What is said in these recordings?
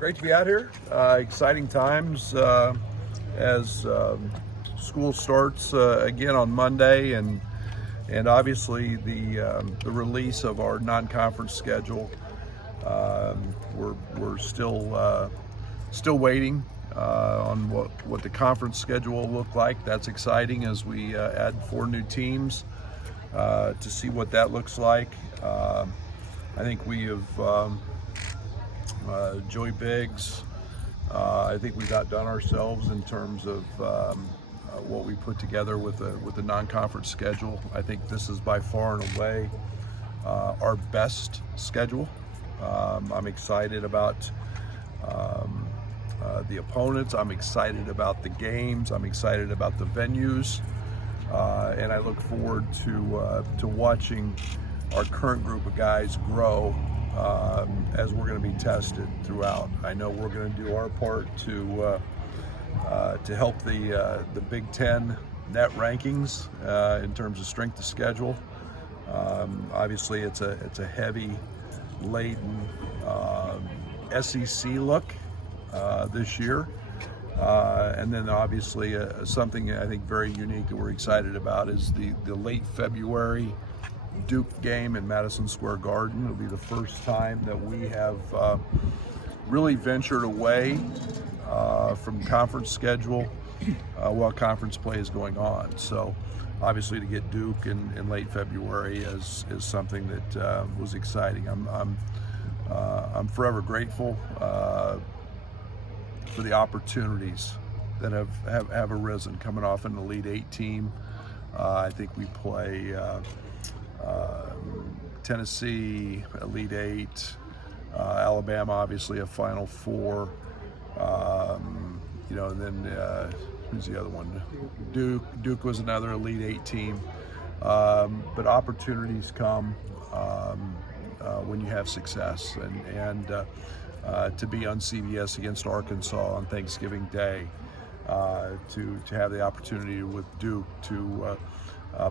Great to be out here. Exciting times as school starts again on Monday, and obviously the release of our non-conference schedule. We're still waiting on what the conference schedule will look like. That's exciting as we add 4 new teams to see what that looks like. I think we have. Joey Biggs, I think we've outdone ourselves in terms of what we put together with the non-conference schedule. I think this is by far and away our best schedule. I'm excited about the opponents. I'm excited about the games. I'm excited about the venues, and I look forward to watching our current group of guys grow as we're going to be tested throughout. I know we're going to do our part to help the Big Ten net rankings in terms of strength of schedule. Obviously, it's a heavy laden SEC look this year, and then obviously something I think very unique that we're excited about is the late February Duke game in Madison Square Garden. It'll be the first time that we have really ventured away from conference schedule while conference play is going on. So obviously to get Duke in late February is something that was exciting. I'm forever grateful for the opportunities that have arisen coming off an Elite 8 team. I think we play Tennessee, Elite 8, Alabama, obviously a Final Four, and then who's the other one? Duke was another Elite 8 team. But opportunities come when you have success, and to be on CBS against Arkansas on Thanksgiving Day, to have the opportunity with Duke to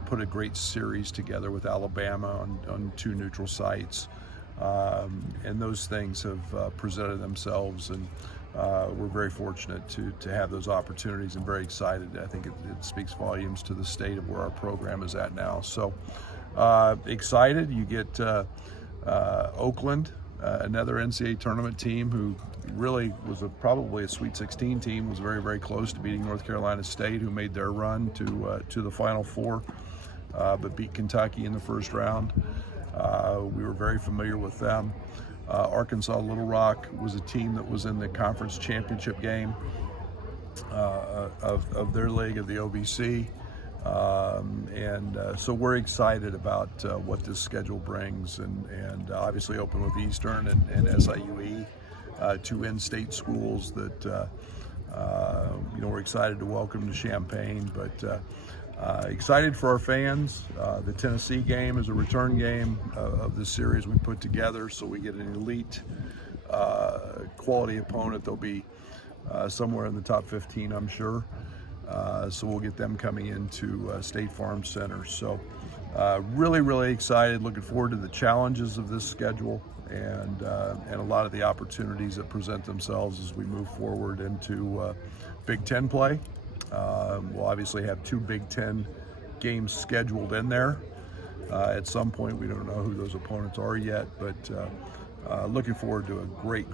put a great series together with Alabama on 2 neutral sites, and those things have presented themselves, and we're very fortunate to have those opportunities and very excited. I think it speaks volumes to the state of where our program is at now. So excited. You get Oakland, another NCAA tournament team who really was probably a Sweet 16 team, was very, very close to beating North Carolina State, who made their run to the Final Four, but beat Kentucky in the first round. We were very familiar with them. Arkansas Little Rock was a team that was in the conference championship game of their league, of the OVC. So we're excited about what this schedule brings, and obviously open with Eastern and SIUE, 2 in-state schools that we're excited to welcome to Champaign, but excited for our fans. The Tennessee game is a return game of the series we put together, so we get an elite quality opponent. They'll be somewhere in the top 15, I'm sure. So we'll get them coming into State Farm Center. So really, really excited. Looking forward to the challenges of this schedule and a lot of the opportunities that present themselves as we move forward into Big Ten play. We'll obviously have 2 Big Ten games scheduled in there. At some point, we don't know who those opponents are yet, but looking forward to a great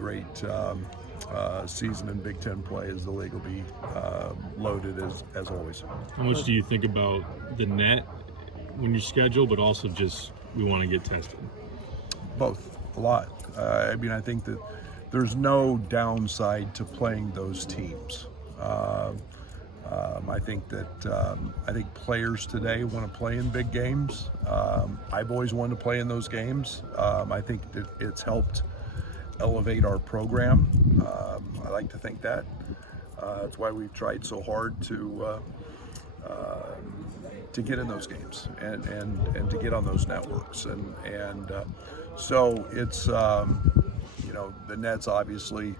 season in Big Ten play, as the league will be loaded as always. How much do you think about the net when you schedule, but also just we want to get tested? Both, a lot. I think that there's no downside to playing those teams. I think that players today want to play in big games. I've always wanted to play in those games. I think that it's helped elevate our program. I like to think that. That's why we've tried so hard to get in those games and to get on those networks. So it's the Nets obviously,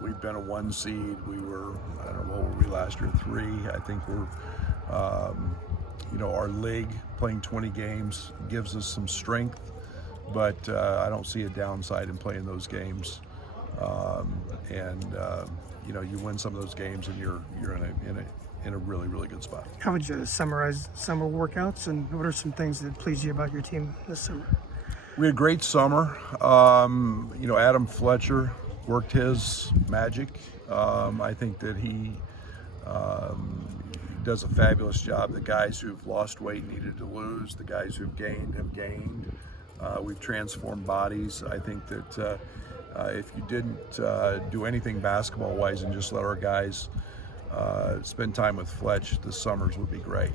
we've been a 1 seed. We were, I don't know, what were we last year? 3. I think we're, our league playing 20 games gives us some strength, but I don't see a downside in playing those games You win some of those games, and you're in a really, really good spot. How would you summarize summer workouts, and what are some things that pleased you about your team this summer? We had a great summer. Adam Fletcher worked his magic. I think that he does a fabulous job. The guys who've lost weight needed to lose. The guys who've gained have gained. We've transformed bodies. I think that if you didn't do anything basketball-wise and just let our guys spend time with Fletch, the summers would be great.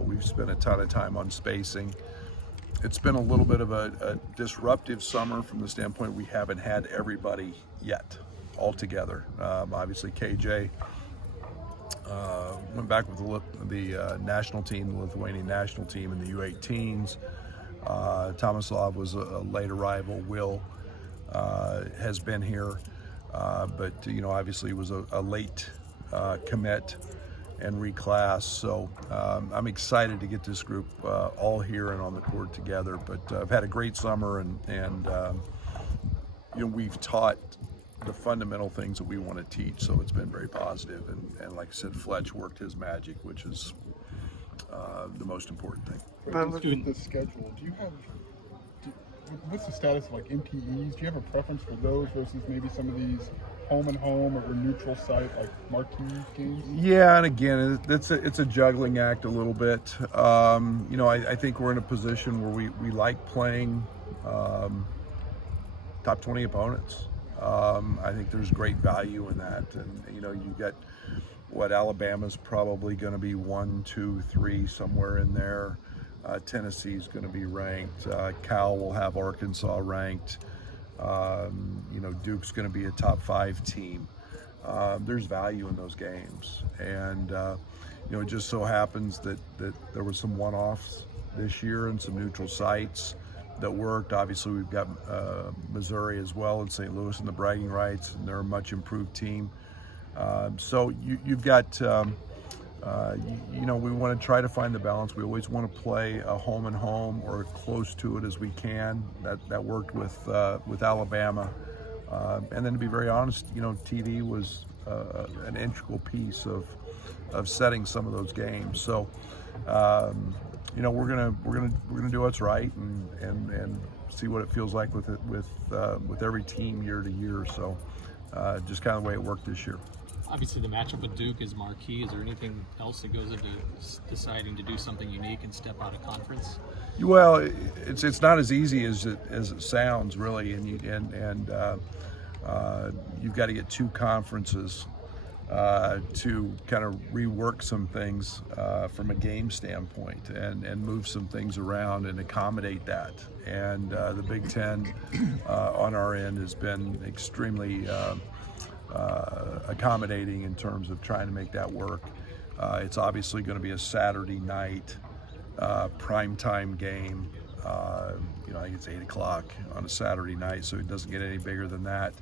We've spent a ton of time on spacing. It's been a little bit of a disruptive summer from the standpoint we haven't had everybody yet all together. Obviously, KJ went back with the national team, the Lithuanian national team in the U18s. Tomislav was a late arrival. Will has been here, but obviously was a late commit and reclass. So I'm excited to get this group all here and on the court together. But I've had a great summer, and we've taught the fundamental things that we want to teach. So it's been very positive. And like I said, Fletch worked his magic, which is the most important thing. Just with the schedule, what's the status of like MPEs? Do you have a preference for those versus maybe some of these home and home or neutral site like marquee games? Yeah, and again, it's a juggling act a little bit. I think we're in a position where we like playing top 20 opponents. I think there's great value in that, and you get what Alabama's probably going to be 1, 2, 3 somewhere in there. Tennessee's going to be ranked. Cal will have Arkansas ranked. Duke's going to be a top 5 team. There's value in those games, and it just so happens that there were some one-offs this year and some neutral sites that worked. Obviously, we've got Missouri as well and St. Louis in the bragging rights, and they're a much improved team. So you've got. We want to try to find the balance. We always want to play a home and home or close to it as we can. That worked with Alabama, and then to be very honest, TV was an integral piece of setting some of those games. So we're gonna do what's right and see what it feels like with every team year to year. So just kind of the way it worked this year. Obviously, the matchup with Duke is marquee. Is there anything else that goes into deciding to do something unique and step out of conference? Well, it's not as easy as it sounds, really, and you've got to get 2 conferences to kind of rework some things from a game standpoint and move some things around and accommodate that. And the Big Ten on our end has been extremely accommodating in terms of trying to make that work. It's obviously going to be a Saturday night primetime game. I think it's 8 o'clock on a Saturday night, so it doesn't get any bigger than that.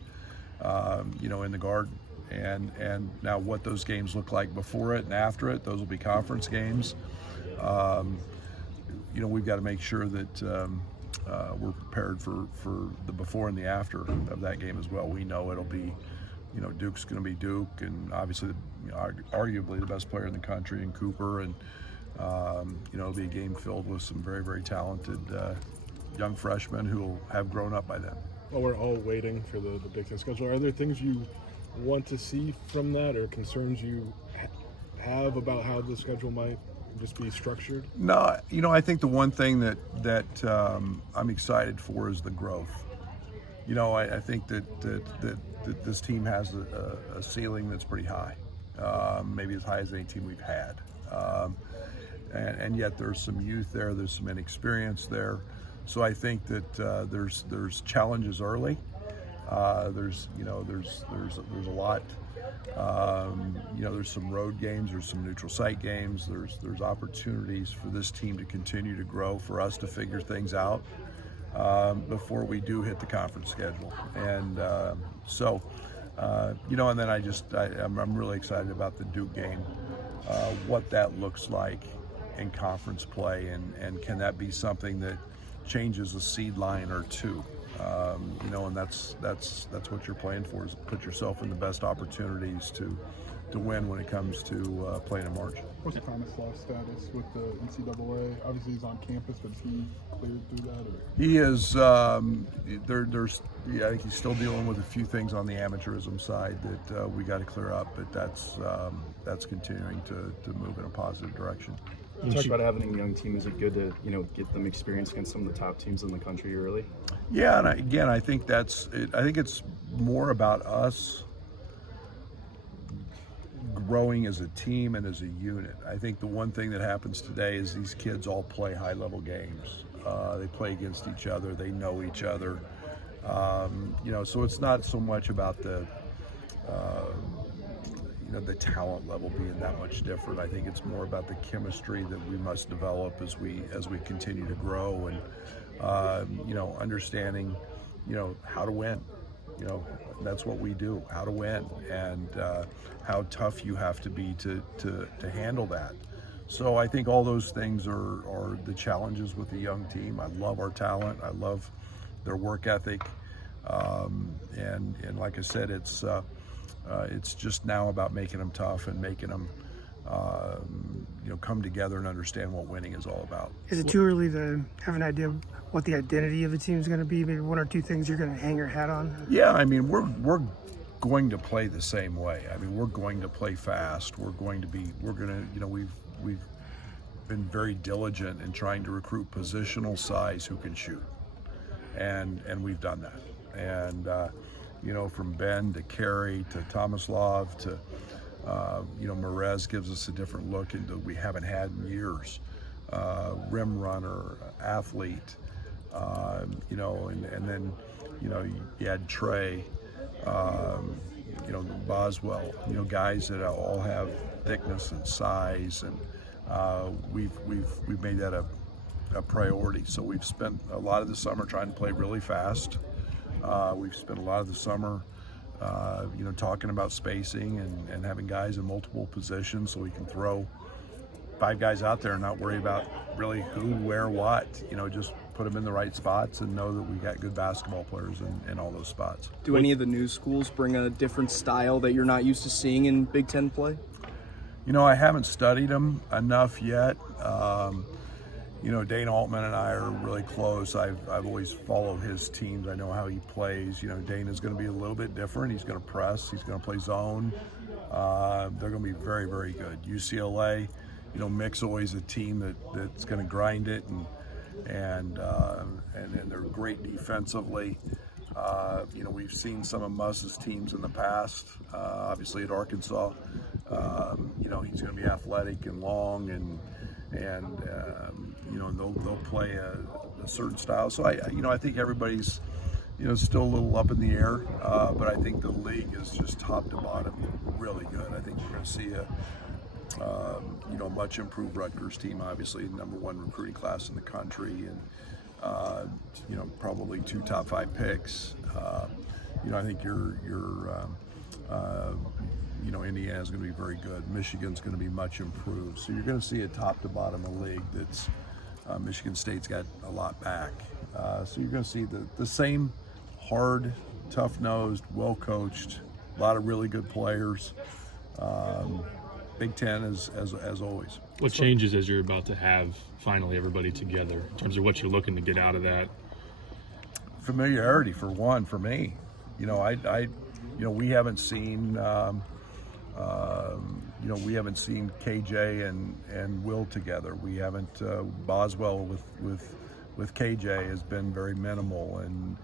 In the Garden, and now what those games look like before it and after it, those will be conference games. We've got to make sure that we're prepared for the before and the after of that game as well. We know it'll be. Duke's going to be Duke, and obviously, arguably the best player in the country in Cooper, and it'll be a game filled with some very, very talented young freshmen who will have grown up by then. Well, we're all waiting for the Big Ten schedule. Are there things you want to see from that, or concerns you have about how the schedule might just be structured? No, I think the one thing that I'm excited for is the growth. I think that this team has a ceiling that's pretty high, maybe as high as any team we've had, and yet there's some youth there, there's some inexperience there, so I think that there's challenges early. There's a lot. There's some road games, there's some neutral site games, there's opportunities for this team to continue to grow, for us to figure things out before we do hit the conference schedule. And and then I'm really excited about the Duke game, what that looks like in conference play, and can that be something that changes a seed line or 2 And that's what you're playing for, is put yourself in the best opportunities to win when it comes to playing in March. What's Tomislav status with the NCAA? Obviously, he's on campus, but is he cleared through that? Or? He is. I think he's still dealing with a few things on the amateurism side that we got to clear up, but that's continuing to move in a positive direction. You talked about having a young team. Is it good to get them experience against some of the top teams in the country early? Yeah, and I think that's it. I think it's more about us growing as a team and as a unit. I think the one thing that happens today is these kids all play high-level games. They play against each other. They know each other. So it's not so much about the talent level being that much different. I think it's more about the chemistry that we must develop as we continue to grow, and understanding how to win. That's what we do, how to win, and how tough you have to be to handle that. So I think all those things are the challenges with the young team. I love our talent. I love their work ethic. And like I said, it's just now about making them tough and making them come together and understand what winning is all about. Is it too early to have an idea of what the identity of the team is going to be? Maybe one or two things you're going to hang your hat on? Yeah, I mean, we're going to play the same way. I mean, we're going to play fast. We've been very diligent in trying to recruit positional size who can shoot. And we've done that. And, from Ben to Carey to Tomislav to, Merez gives us a different look into we haven't had in years. Rim runner, athlete, and then, you had Trey, Boswell, guys that all have thickness and size, and we've made that a priority. So we've spent a lot of the summer trying to play really fast. We've spent a lot of the summer, talking about spacing and having guys in multiple positions so we can throw 5 guys out there and not worry about really who, where, what. Just put them in the right spots and know that we got good basketball players in all those spots. Do any of the new schools bring a different style that you're not used to seeing in Big Ten play? I haven't studied them enough yet. Dana Altman and I are really close. I've always followed his teams. I know how he plays. Dana's going to be a little bit different. He's going to press. He's going to play zone. They're going to be very, very good. UCLA, Mick's always a team that's going to grind it, and they're great defensively. We've seen some of Muzz's teams in the past. Obviously at Arkansas, he's going to be athletic and long, and they'll play a certain style. So I think everybody's still a little up in the air, but I think the league is just top to bottom really good. I think you're going to see a much improved Rutgers team, obviously #1 recruiting class in the country, and probably 2 top 5 picks. I think Indiana's going to be very good. Michigan's going to be much improved. So you're going to see a top to bottom of league that's Michigan State's got a lot back. So you're going to see the same hard, tough-nosed, well-coached, a lot of really good players. Big Ten as always. What changes as you're about to have finally everybody together in terms of what you're looking to get out of that? Familiarity for one, for me. We haven't seen we haven't seen KJ and Will together. We haven't Boswell with KJ has been very minimal, and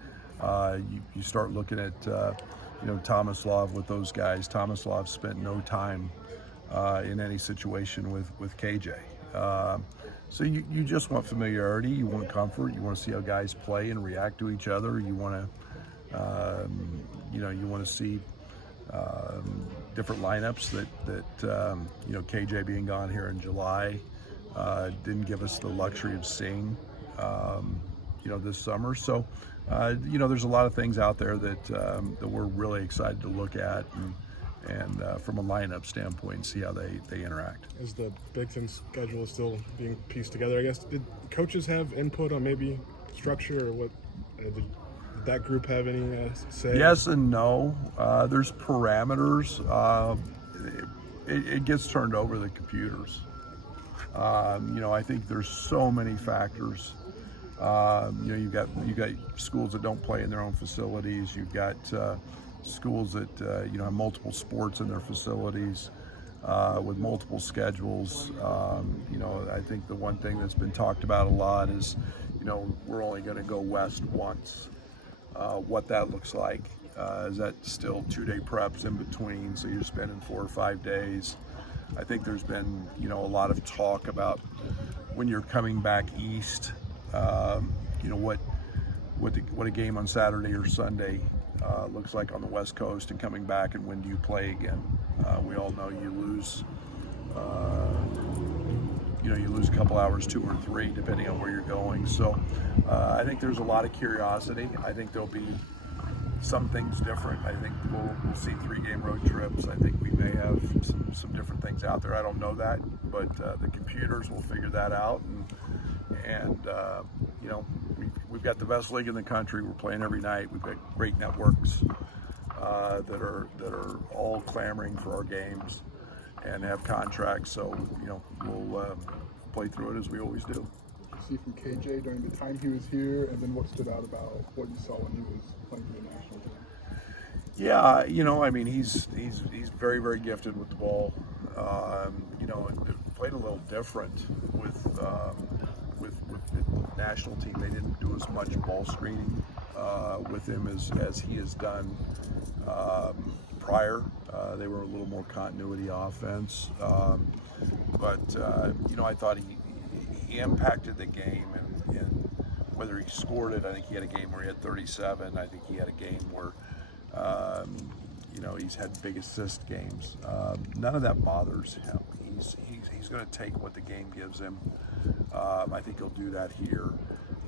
you start looking at Tomislav with those guys. Tomislav spent no time in any situation with KJ. So you just want familiarity, you want comfort, you want to see how guys play and react to each other. You want to see different lineups that KJ being gone here in July didn't give us the luxury of seeing this summer. So there's a lot of things out there that we're really excited to look at and from a lineup standpoint, see how they interact. As the Big Ten schedule is still being pieced together, I guess, did coaches have input on maybe structure or what? Did that group have any say? Yes and no. There's parameters. It gets turned over to the computers. I think there's so many factors. You've got schools that don't play in their own facilities. You've got schools that have multiple sports in their facilities with multiple schedules. I think the one thing that's been talked about a lot is, we're only going to go west once. What that looks like. Is that still 2-day preps in between? So you're spending 4 or 5 days. I think there's been, a lot of talk about when you're coming back east, what a game on Saturday or Sunday looks like on the West Coast, and coming back, and when do you play again? We all know you lose. You lose a couple hours, 2 or 3, depending on where you're going. So I think there's a lot of curiosity. I think there'll be some things different. I think we'll see 3-game road trips. I think we may have some different things out there. I don't know that, but the computers will figure that out. And we've got the best league in the country. We're playing every night. We've got great networks that are all clamoring for our games and have contracts. So we'll play through it as we always do. See from KJ during the time he was here, and then what stood out about what you saw when he was playing for the national team? Yeah, he's very, very gifted with the ball. It played a little different with the national team. They didn't do as much ball screening with him as he has done prior. They were a little more continuity offense, but I thought he impacted the game, and whether he scored it, I think he had a game where he had 37. I think he had a game where he's had big assist games. None of that bothers him. He's going to take what the game gives him. I think he'll do that here.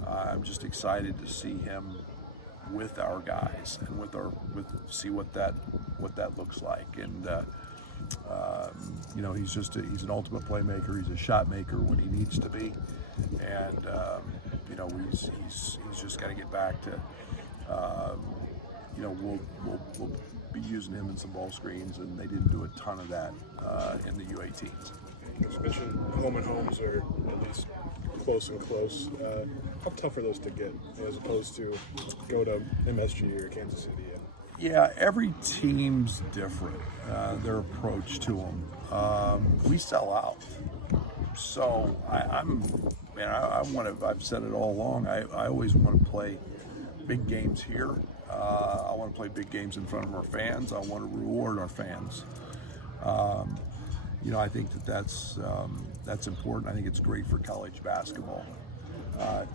I'm just excited to see him with our guys and see what that looks like. And he's an ultimate playmaker. He's a shot maker when he needs to be, and he's just got to get back to. We'll be using him in some ball screens, and they didn't do a ton of that in the U18s. You mentioned home and homes are at least close and close. How tough are those to get as opposed to go to MSG or Kansas City? Yeah, every team's different, their approach to them. We sell out. So I've said it all along, I always want to play big games here. I want to play big games in front of our fans. I want to reward our fans. I think that's important. I think it's great for college basketball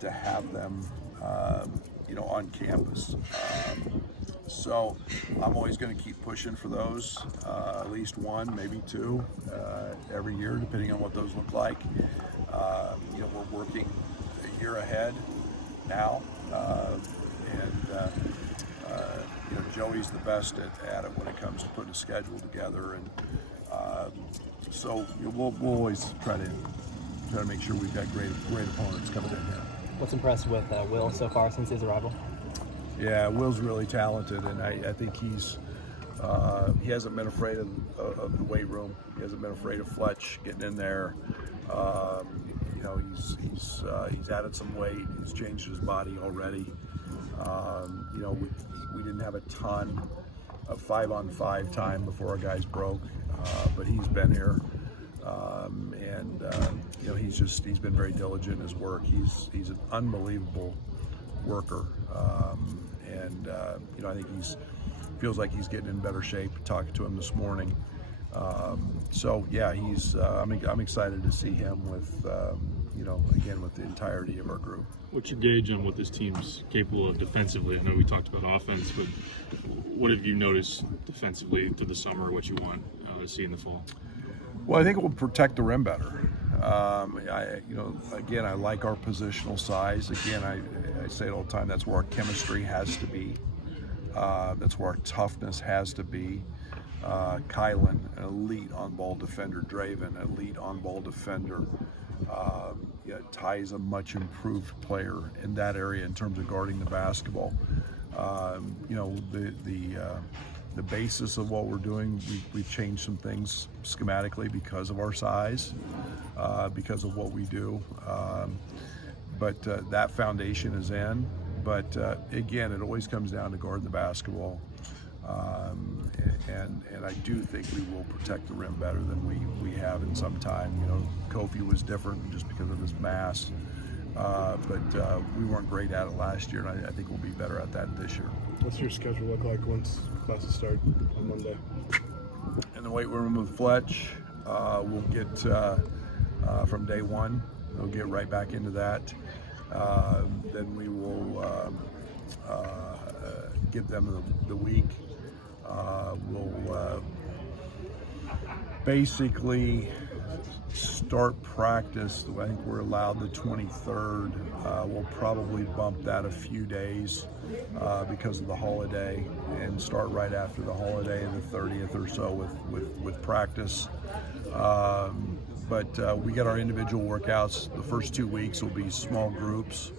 to have them, on campus. So I'm always going to keep pushing for those, at least 1, maybe 2 every year, depending on what those look like. We're working a year ahead now, and Joey's the best at it when it comes to putting a schedule together, and so we'll always try to make sure we've got great opponents coming in here. What's impressed with Will so far since his arrival? Yeah, Will's really talented, and I think he hasn't been afraid of the weight room. He hasn't been afraid of Fletch getting in there. He's added some weight. He's changed his body already. We didn't have a ton of 5-on-5 time before our guys broke, but he's been here, and he's been very diligent in his work. He's an unbelievable worker, and I think feels like he's getting in better shape. Talking to him this morning, so yeah, I'm excited to see him with again with the entirety of our group. What's your gauge on what this team's capable of defensively? I know we talked about offense, but what have you noticed defensively through the summer? What you want to see in the fall? Well, I think we'll protect the rim better. Again, I like our positional size. Again, I say it all the time. That's where our chemistry has to be. That's where our toughness has to be. Kylan, an elite on-ball defender. Draven, elite on-ball defender. Ty's a much improved player in that area in terms of guarding the basketball. You know, the basis of what we're doing, we've changed some things schematically because of our size, because of what we do. But that foundation is in. But again, it always comes down to guarding the basketball. And I do think we will protect the rim better than we have in some time. You know, Kofi was different just because of his mass. But we weren't great at it last year, and I think we'll be better at that this year. What's your schedule look like once classes start on Monday? In the weight room with Fletch, we'll get from day one. We'll get right back into that. Then we will give them the week. We'll basically start practice. I think we're allowed the 23rd. We'll probably bump that a few days because of the holiday, and start right after the holiday, the 30th or so, with practice. But we get our individual workouts. The first 2 weeks will be small groups,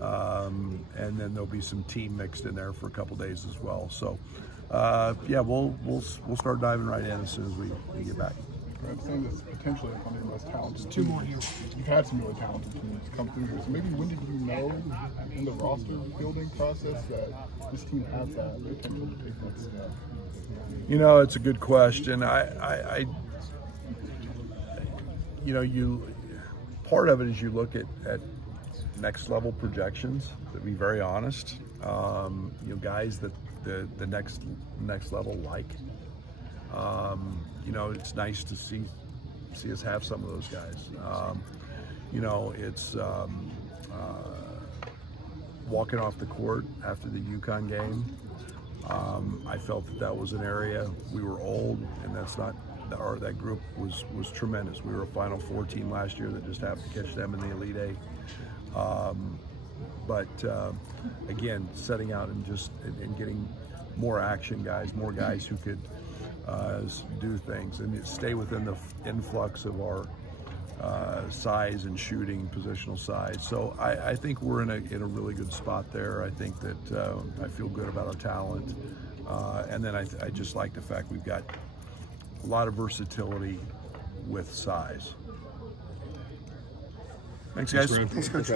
and then there'll be some team mixed in there for a couple days as well. So, yeah, we'll start diving right in as soon as we get back. I understand this potentially one of your most talented teams. You've had some really talented teams come through here. So maybe when did you know in the roster building process that this team has that potential to take that step? You know, it's a good question. You know, part of it is you look at next level projections, to be very honest. You know, guys that the next level like. You know, it's nice to see us have some of those guys. You know, it's walking off the court after the UConn game. I felt that was an area we were old, and that group was tremendous. We were a Final Four team last year that just happened to catch them in the Elite Eight. But again, setting out and getting more action guys, more guys who could do things and stay within the influx of our size and shooting, positional size. So I think we're in a really good spot there. I think that I feel good about our talent, and then I just like the fact we've got a lot of versatility with size. Thanks, guys. Brad. Thanks, Coach.